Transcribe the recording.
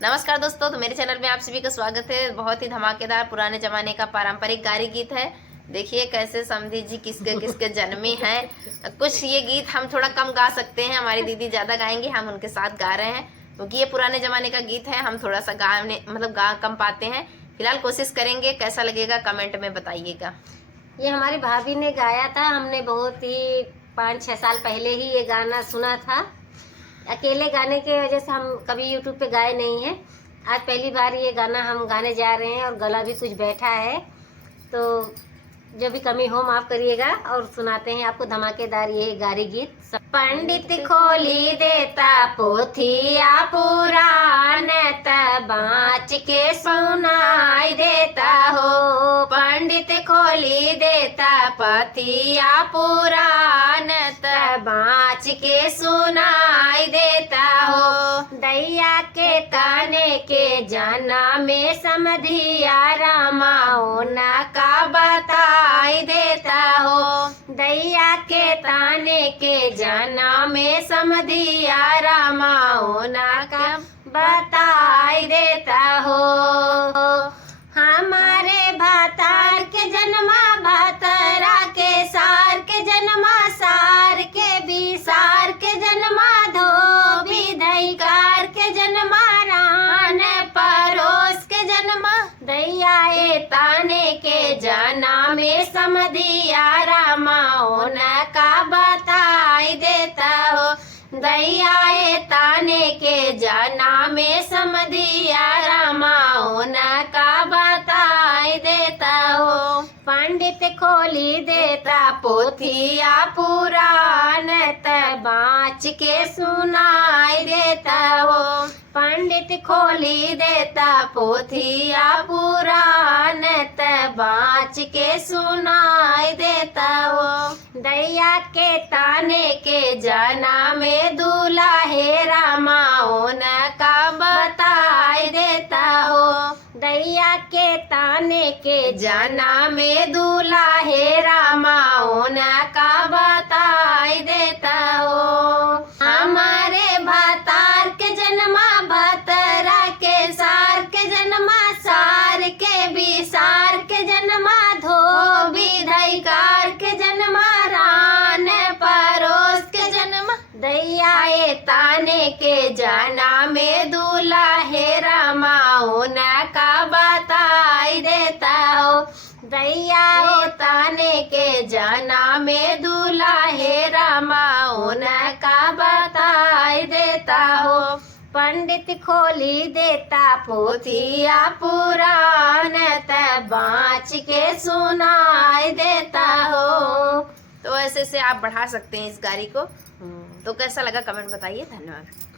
नमस्कार दोस्तों, तो मेरे चैनल में आप सभी का स्वागत है। बहुत ही धमाकेदार पुराने जमाने का पारंपरिक गारी गीत है। देखिए कैसे समधी जी किसके किसके जन्मे हैं। कुछ ये गीत हम थोड़ा कम गा सकते हैं, हमारी दीदी ज़्यादा गाएंगे, हम उनके साथ गा रहे हैं क्योंकि ये पुराने ज़माने का गीत है। हम थोड़ा सा गाने गा कम पाते हैं। फिलहाल कोशिश करेंगे, कैसा लगेगा कमेंट में बताइएगा। ये हमारी भाभी ने गाया था। हमने बहुत ही 5-6 साल पहले ही ये गाना सुना था। अकेले गाने की वजह से हम कभी यूट्यूब पे गाए नहीं हैं। आज पहली बार ये गाना हम गाने जा रहे हैं और गला भी कुछ बैठा है, तो जो भी कमी हो माफ करिएगा। और सुनाते हैं आपको धमाकेदार ये गारी गीत। पंडित खोली देता पोथिया पुराण त बाँच के सुनाई देता हो। पंडित खोली देता पथिया पुराण त बाँच के सुनाई देता हो। दैया के ताने के जाना में समधिया रामाओ ना का बताई देता हो। दैया के ताने के जाना में समधिया रामाओ ना का बताई देता हो। हमारे भातार के जन्मा भातरा के सार के जन्मा सार के बिसार के जन्मा धोबी दैकार के जन्मा रान परोस के जन्मा। दैया ए ताने के जाना में समधिया रामाओ न का बताई देता हो। दैया ए ताने के जाना में समधिया रामाओ न का बताई देता हो। पंडित खोली देता पोथिया पुराण त बाँच के सुनाई देता हो। पंडित खोली देता पोथिया पुराण त बाँच के सुनाई देता हो। दैया के ताने के जाना में दूल्हा है रामाओ न का बताई देता हो। दैया के ताने के जाना में दूल्हा है रामाओ न का बताई देता हो। हमारे भातार के जन्मा भातरा के सार के जन्मा सार के बिसार के जन्मा धोबी दैकार के जन्मा रान परोस के जन्मा। दैया ए ताने के जाना में दूल्हा है रामाओ न का बताई देता हो। दैया ए ताने के जाना में दूल्हा है रामाओ न का बताई देता हो। पंडित खोली देता पोथिया पुराण त बाँच के सुनाई देता हो। तो ऐसे से आप बढ़ा सकते हैं इस गारी को। तो कैसा लगा कमेंट बताइए। धन्यवाद।